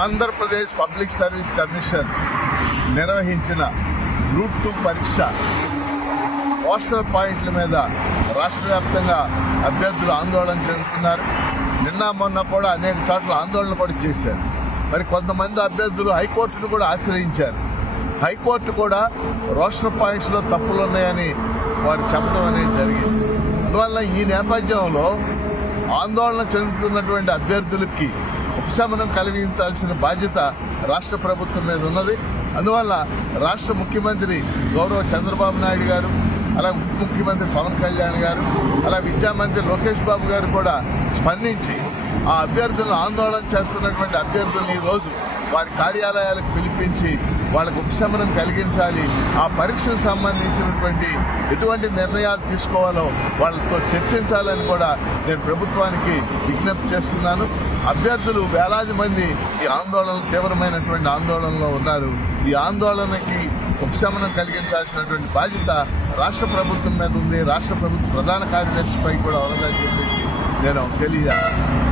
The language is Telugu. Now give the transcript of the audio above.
ఆంధ్రప్రదేశ్ పబ్లిక్ సర్వీస్ కమిషన్ నిర్వహించిన గ్రూప్ 2 పరీక్ష పోస్టల్ పాయింట్ల మీద రాష్ట్ర వ్యాప్తంగా అభ్యర్థులు ఆందోళన చెందుతున్నారు. నిన్న మొన్న కూడా అనేక చోట్ల ఆందోళన కూడా చేశారు. మరి కొంతమంది అభ్యర్థులు హైకోర్టును కూడా ఆశ్రయించారు. హైకోర్టు కూడా రోస్టర్ పాయింట్స్లో తప్పులు ఉన్నాయని వారు చెప్పడం అనేది జరిగింది. అందువల్ల ఈ నేపథ్యంలో ఆందోళన చెందుతున్నటువంటి అభ్యర్థులకి ఉపశమనం కలిగించాల్సిన బాధ్యత రాష్ట్ర ప్రభుత్వం మీద ఉన్నది. అందువల్ల రాష్ట్ర ముఖ్యమంత్రి గౌరవ చంద్రబాబు నాయుడు గారు, అలాగే ఉప ముఖ్యమంత్రి పవన్ కళ్యాణ్ గారు, అలాగే విద్యామంత్రి లోకేష్ బాబు గారు కూడా స్పందించి ఆ అభ్యర్థులను ఆందోళన చేస్తున్నటువంటి అభ్యర్థులను ఈరోజు వారి కార్యాలయాలకు పిలిపించి వాళ్ళకు ఉపశమనం కలిగించాలి. ఆ పరీక్షకు సంబంధించినటువంటి ఎటువంటి నిర్ణయాలు తీసుకోవాలో వాళ్ళతో చర్చించాలని కూడా నేను ప్రభుత్వానికి విజ్ఞప్తి చేస్తున్నాను. అభ్యర్థులు వేలాది మంది ఈ తీవ్రమైనటువంటి ఆందోళనలో ఉన్నారు. ఈ ఆందోళనకి ఉపశమనం కలిగించాల్సినటువంటి బాధ్యత రాష్ట్ర ప్రభుత్వం మీద ఉంది. రాష్ట్ర ప్రభుత్వ ప్రధాన కార్యదర్శిపై కూడా ఉన్నదని చెప్పేసి నేను తెలియజేస్తాను.